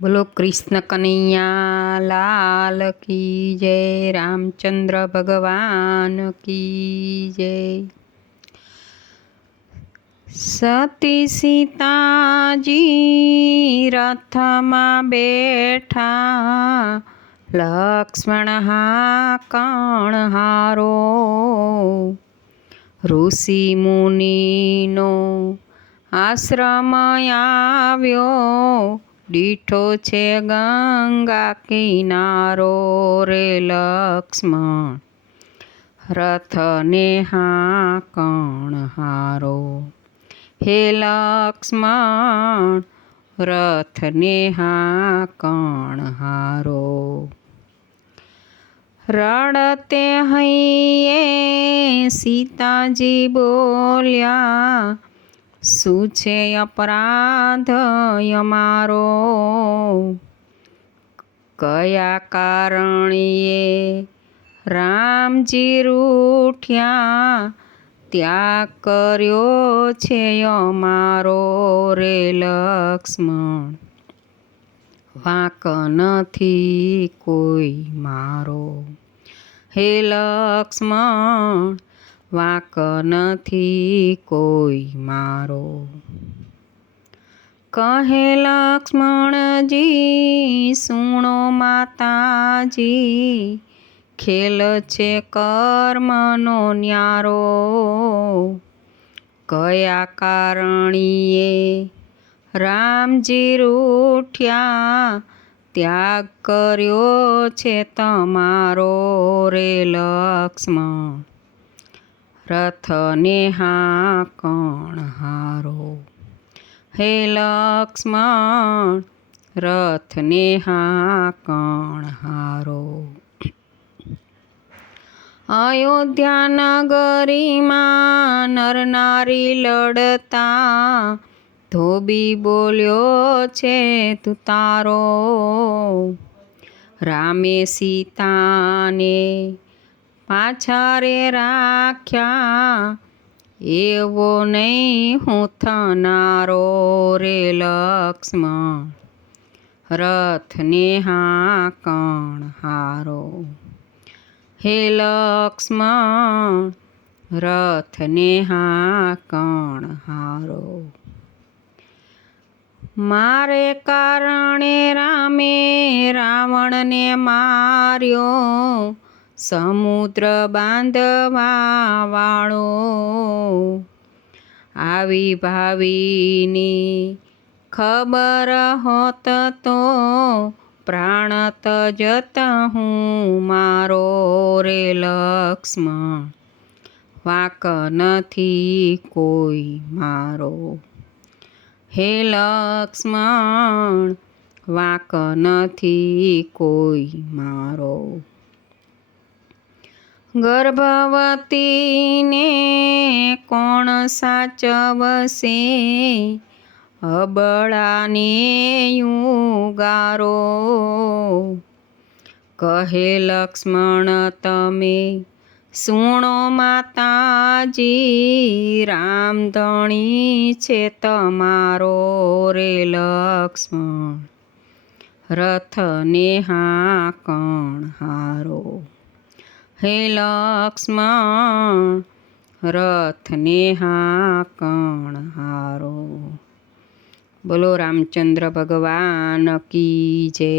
બોલો કૃષ્ણ કનૈયા લાલ કી જય, રામચંદ્ર ભગવાન કી જય। સતી સીતાજી રથમાં બેઠા, લક્ષ્મણ હાકણ હારો, ઋષિ મુનિનો આશ્રમ આવ્યો, દીઠો છે ગંગા કિનારો રે લક્ષ્મણ, રથને હાકણ હારો, હે લક્ષ્મણ રથને હાકણ હારો। રડતે હૈયે સીતાજી બોલ્યા, શું છે અપરાધ અમારો, કયા કારણીએ રામજી રૂઠ્યા, ત્યાગ કર્યો છે અમારો રે લક્ષ્મણ, વાંક નથી કોઈ મારો, હે લક્ષ્મણ વાંક નથી કોઈ મારો। કહે લક્ષ્મણજી સુણો માતાજી, ખેલ છે કર્મનો ન્યારો, કયા કારણીએ રામજી રૂઠ્યા, ત્યાગ કર્યો છે તમારો રે લક્ષ્મણ, રથને હાકણ હારો, હે લક્ષ્મણ રથને હાકણ હારો। અયોધ્યા નગરીમાં નર નારી લડતા, ધોબી બોલ્યો છે તું તારો, રામે સીતાને પાછા રે રાખ્યા, એવો નહીં હું થનારો રે લક્ષ્મણ, રથને હાકણ હારો, હે લક્ષ્મણ રથને હાકણ હારો। મારે કારણે રામે રાવણને માર્યો, સમુદ્ર બાંધવા વાળો, આવી ભાવીની ખબર હોત તો, પ્રાણ તજત હું મારો રે લક્ષ્મણ, વાંક નથી કોઈ મારો, હે લક્ષ્મણ વાંક નથી કોઈ મારો। ગર્ભવતીને કોણ સાચવશે, અબળાને યુગારો, કહે લક્ષ્મણ તમે સુણો માતાજી, રામધણી છે તમારો રે લક્ષ્મણ, રથને હાકણ હારો, હે લક્ષ્મણ રથને હાકણ હારો। બોલો રામચંદ્ર ભગવાન કી જય।